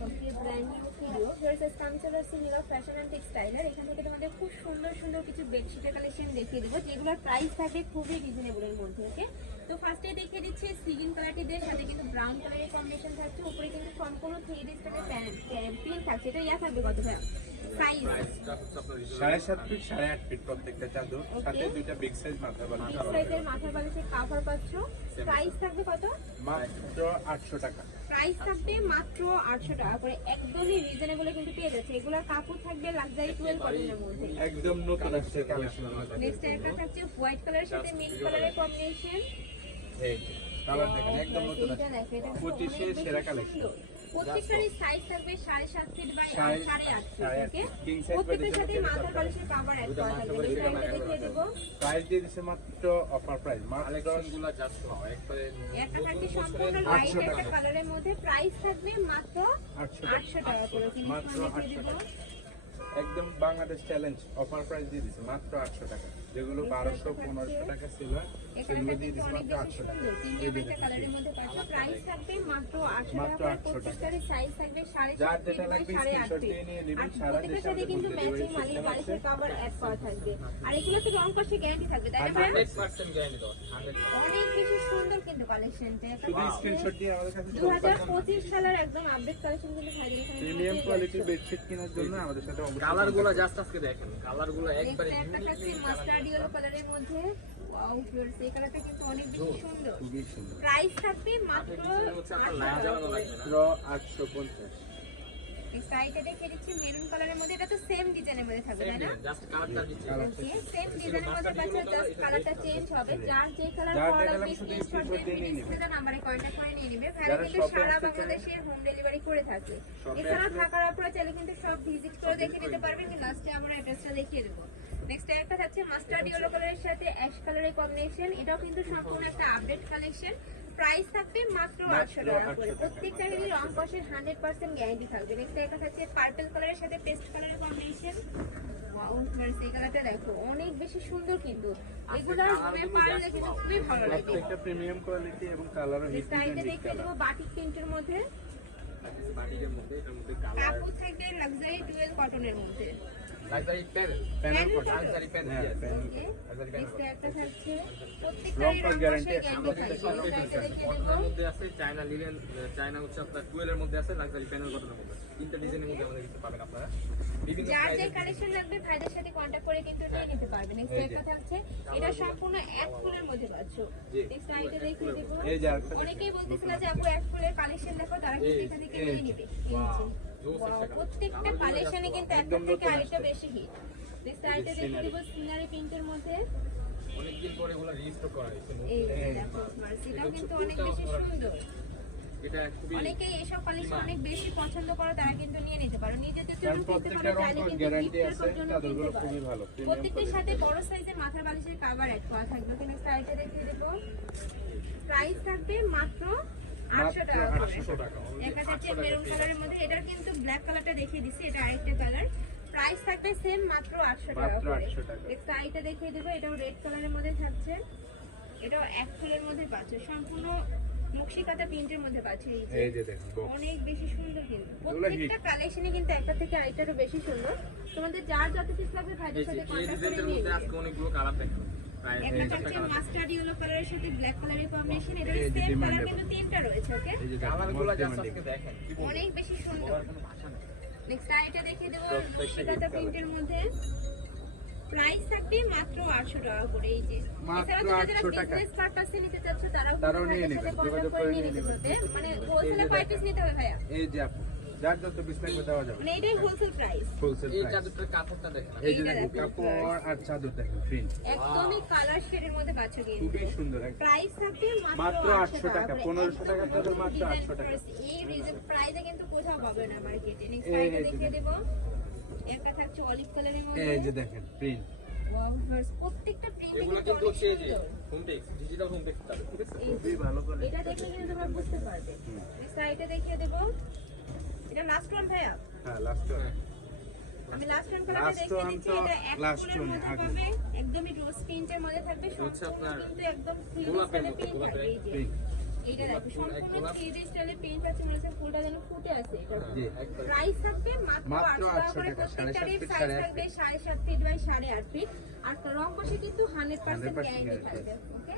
Complete brand new video versus আমি চলে আসছি নীলা ফ্যাশন অ্যান্ড টেক্সটাইলের। এখান থেকে তোমাদের খুব সুন্দর সুন্দর কিছু বেডশিটের কালেকশন দেখিয়ে দেবো, যেগুলোর প্রাইস থাকবে খুবই রিজনেবলের মধ্যে। ওকে, তো ফার্স্টে দেখিয়ে দিচ্ছি সিগিন কালারটিদের সাথে কিন্তু ব্রাউন কালারের কম্বিনেশন থাকছে। উপরে কিন্তু সম্পূর্ণ 3D স্টাইলের প্রিন্ট থাকছে। এটা ইয়া থাকবে কত ভাই? সাইজ 7.5 ফিট 8.5 ফিট প্রত্যেকটা চাদর, সাথে দুইটা বিগ সাইজ মাথার বালিশ। বিগ সাইজের মাথার বালিশের কভার পাচ্ছ। প্রাইস থাকবে কত? মাত্র 800 টাকা। প্রাইস থাকবে মাত্র 800 টাকা করে, একদমই রিজনেবলে কিন্তু পেয়ে যাচ্ছে। এগুলোর কাপড় থাকবে লাক্সারি 12 কটনের মধ্যে, একদম নতুন আসছে কালেকশন। নেক্সট একটা থাকছে হোয়াইট কালারের সাথে মিন্ট কালারের কম্বিনেশন। এই কালার দেখেন একদম নতুন আসছে, 25 এর সেরা কালেকশন। প্রত্যেকটারই সাইজ থাকবে 7.5 ফিট বাই 8.5 ফিট। ওকে, প্রত্যেকটার সাথে মাথার বালিশের কভার অ্যাড করা থাকবে। এটা দেখিয়ে দেব। প্রাইস দিয়ে দিছে মাত্র অফার প্রাইস, কালেকশনগুলো জাস্ট নাও একবারে। একটা থাকবে সম্পূর্ণ লাইট একটা কালারের মধ্যে, প্রাইস থাকবে মাত্র 800 টাকা করে। মাত্র 800 টাকা, একদম বাংলাদেশ চ্যালেঞ্জ অফার প্রাইস দিয়ে দিছে মাত্র 800 টাকা। যেগুলো 1200-1500 টাকা ছিল সেগুলো দিয়ে দিছে মাত্র 800 টাকা। এই দুটো কালারের মধ্যে পাচ্ছো, প্রাইস থাকবে মাত্র 800 টাকা। প্রত্যেকটার সাইজ থাকবে 7.5 যার যেটা লাগবে স্ক্রিনশট দিয়ে নিয়ে নেবেন। সারা দেশে সাথে কিন্তু ম্যাচিং মালিক বালিশের কভার অ্যাড করা থাকবে। আর এগুলোতে রং কষে গ্যারান্টি থাকবে, তাই না ভাই? 100% গ্যারান্টি দাও। অনেক বেশি সুন্দর কিন্তু কালেকশনটা। শুধু স্ক্রিনশট দিয়ে আমাদের কাছে 2025 সালের একদম আপডেট কালেকশন কিন্তু ভাই এখানে প্রিমিয়াম কোয়ালিটির বেডশিট কেনার জন্য আমাদের সাথে কালারগুলো জাস্ট আজকে দেখেন, কালারগুলো একবারে মাস্টার্ড ইয়েলো কালারের মধ্যে। ওয়াও ভিউয়ার্স, এই কালারটা কিন্তু অনেক বেশি সুন্দর। খুবই সুন্দর। প্রাইস থাকবে মাত্র 850। এই সাইডে দেখে দিচ্ছি মেরুন কালারের মধ্যে, এটা তো সেম ডিজাইনের মধ্যে থাকবে তাই না? জাস্ট কালারটা দিচ্ছি। ওকে, সেম ডিজাইনের মধ্যে পাচ্ছেন, জাস্ট কালারটা চেঞ্জ হবে। যার যে কালার ভালো লাগবে স্ক্রিনশট দিয়ে নিচে নাম্বারে কন্টাক্ট করে নিয়ে নেবে। ভাইরা কিন্তু সারা বাংলাদেশে হোম ডেলিভারি করে থাকে। এছাড়া ঢাকার আপনারা চাইলে কিন্তু সব ভিজিট করে দেখে নিতে পারবেন। লাস্টে আমরা অ্যাড্রেসটা দেখিয়ে দেব। নেক্সট একটা থাকছে মাস্টার্ড ইয়েলো কালারের সাথে অ্যাশ কালারের কম্বিনেশন। এটাও কিন্তু সম্পূর্ণ একটা আপডেট কালেকশন। প্রাইস থাকবে মাত্র 800 টাকা করে। প্রত্যেকটারই রং কষের 100% গ্যারান্টি থাকবে। নেক্সট একটা থাকছে পার্পল কালারের সাথে পেস্ট কালারের কম্বিনেশন। ওয়াও ভিউয়ার্স, এই কালারটা দেখো অনেক বেশি সুন্দর কিন্তু। এগুলো রুমে পারলে কিন্তু খুবই ভালো লাগে। প্রত্যেকটা প্রিমিয়াম কোয়ালিটি এবং কালারও হিট স্টাইলটা দেখিয়ে দেব বাটিক প্রিন্টের মধ্যে। বাটিকের মধ্যে এটার মধ্যে কাপড় থাকবে লাক্সারি 12 কটনের মধ্যে। Luxury panel luxury panel next একটা থাকছে প্রত্যেকটা গ্যারান্টি কটনের মধ্যে আছে, চায়না লিনেন, চায়না হচ্ছে আপনার 12 এর মধ্যে আছে, লাক্সারি প্যানেল কটনের মধ্যে আছে। তিনটা ডিজাইনের মধ্যে আমাদের কাছে পাবেন আপনারা। বিভিন্ন যার যে কালেকশন লাগবে ভাইদের সাথে কন্টাক্ট করে কিন্তু নিয়ে নিতে পারবেন। নেক্সট একটা থাকছে, এটা সম্পূর্ণ এক ফুলের মধ্যে পাচ্ছো। নেক্সট আইটে দেখিয়ে দেব। অনেকেই বলতেছিল যে আপু এক ফুলের কালেকশন দেখো, তারা কিন্তু এখান থেকে নিয়ে নিবে। প্রত্যেকটা কালেকশনে কিন্তু একটা থেকে আরেকটা বেশি হিট। নেক্সট আইটে দেখিয়ে দেব সিনারি প্রিন্টের মধ্যে। অনেকদিন পরে এগুলো রিস্টক করা হয়েছে। এই দেখো স্মার্ট, এটা কিন্তু অনেক বেশি সুন্দর। এটা খুবই অনেকেই এসব কালেকশন অনেক বেশি পছন্দ করে, তারা কিন্তু নিয়ে নিতে পারো। নিজেদের জন্য কিনতে পারো, চাইলে কিন্তু গিফটের জন্য কিনতে পারো। প্রত্যেকটার সাথে বড় সাইজের মাথার বালিশের কভার অ্যাড করা থাকবে। এখানে স্টাইলটা দেখিয়ে দেব। প্রাইস থাকবে মাত্র 800 টাকা করে। একটা হচ্ছে মেরুন কালারের মধ্যে, এটার কিন্তু ব্ল্যাক কালারটা দেখিয়ে দিচ্ছি, এটা আরেকটা কালার। প্রাইস থাকবে সেম মাত্র 800 টাকা করে। একটা আইটা দেখিয়ে দেব, এটাও রেড কালারের মধ্যে থাকছে। এটাও এক ফুলের মধ্যে পাচ্ছ, সম্পূর্ণ নকশি কাটা প্রিন্টের মধ্যে পাচ্ছ। এই যে দেখুন অনেক বেশি সুন্দর কিন্তু। প্রত্যেকটা কালেকশনে কিন্তু একটা থেকে আরেকটারও বেশি সুন্দর। তোমাদের যার যত পিস লাগবে ভাইদের সাথে কন্টাক্ট করে নিয়ে নিবে। আজকে অনেকগুলো কালার দেখাবো। একটা হচ্ছে মাস্টার্ড ইয়েলো কালারের সাথে ব্ল্যাক কালারের কম্বিনেশন। এটার সেম কালার কিন্তু তিনটা রয়েছে। ওকে, এই যে কালারগুলো জাস্ট আজকে দেখেন, অনেক বেশি সুন্দর। নেক্সট আইটা দেখিয়ে দেব নকশি কাটা প্রিন্টের মধ্যে। প্রাইস থাকবে মাত্র 800 টাকা করে। এই যে এছাড়া তোমরা যারা বিজনেস পারপাসে নিতে চাচ্ছ তারাও নিয়ে নেবে, কন্টাক্ট করে নিয়ে নিতে পারবে। মানে হোলসেলে কয় পিস নিতে হবে ভাইয়া? এই যে আপু যার যত পিস লাগবে দেওয়া যাবে। মানে এটাই হোলসেল প্রাইস। হোলসেল এই প্রাইস। চাদরটার কাপড়টা দেখেন, এই যে দেখুন কাপড় আর চাদর দেখুন প্রিন্ট একদমই কালার শেডের মধ্যে পাচ্ছ কিন্তু। খুবই সুন্দর। প্রাইস থাকবে মাত্র 800 টাকা। 1500 টাকা চাদর মাত্র 800 টাকা। এই রিজন প্রাইসে কিন্তু কোথাও পাবে না মার্কেটে। নেক্সট আইটা দেখিয়ে দেব। একটা থাকছে অলিভ কালারের মধ্যে। এই যে দেখেন প্রিন্ট। ওয়াও ভিউয়ার্স, প্রত্যেকটা প্রিন্ট এগুলো কিন্তু কিন্তু হচ্ছে এই যে সুন্দর। হোমটেক্স, ডিজিটাল হোমটেক্স চাদর, ঠিক আছে? খুবই ভালো করে। এটা দেখলে কিন্তু তোমরা বুঝতে পারবে। নেক্সট আইটা দেখিয়ে দেব। এটা লাস্ট ওয়ান ভাইয়া। হ্যাঁ লাস্ট ওয়ান। আমি লাস্ট ওয়ান কালারটা দেখিয়ে দিচ্ছি। এটা এক ফুলের মধ্যে পাবে, একদমই রোজ প্রিন্টের মধ্যে থাকবে। হচ্ছে আপনার কিন্তু একদম ফ্রি গোলাপের ডিসপ্লে মতো, প্রিন্ট থাকবে। এই যে প্রিন্ট এইটা দেখো সম্পূর্ণ 3D স্টাইলে প্রিন্ট আছে, মনে হচ্ছে ফুলটা যেন ফুটে আছে। এটা জি প্রাইস থাকবে মাত্র 800 টাকা করে, প্রত্যেকটারই সাইজ থাকবে 7.5 ফিট বাই 8.5 ফিট, আর রং কষে কিন্তু 100% গ্যারান্টি থাকবে। ওকে